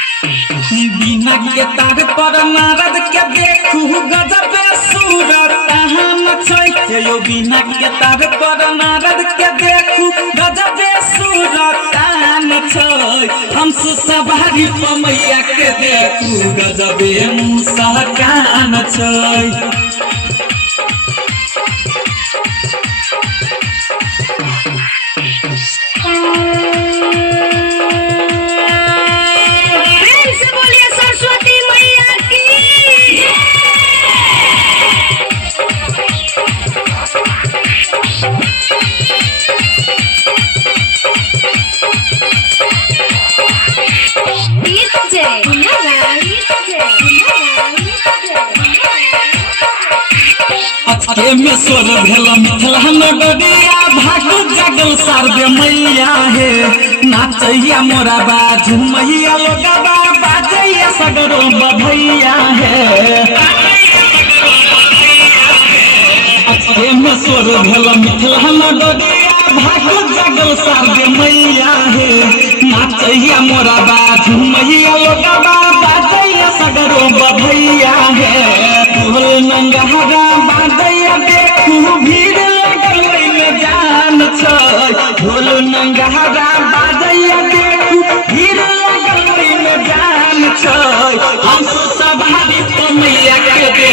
बिना के तार पर नारद के देखू गजब सूरत तहन छै यो बिना के तार पर नारद के देखू गजब सूरत तहन छै हंस सवारी मैया के देखू गजब मुस्कान छै। में स्वर भेल मिथिला नगरिया भागो जागल शारदे मैया हे नाचैया मोरा बाजू मैया लोगबा बाजैया सगरो बधैया हे में स्वर भेल मिथिला नगरिया भागो जागल शारदे मैया हे नाचैया मोरा बाजू मैया लोगबा बाजैया सगरो बधैया हे ढोल नंगहरा बाजैया देखू भीड़ लगल में जान छै ढोल नंगहरा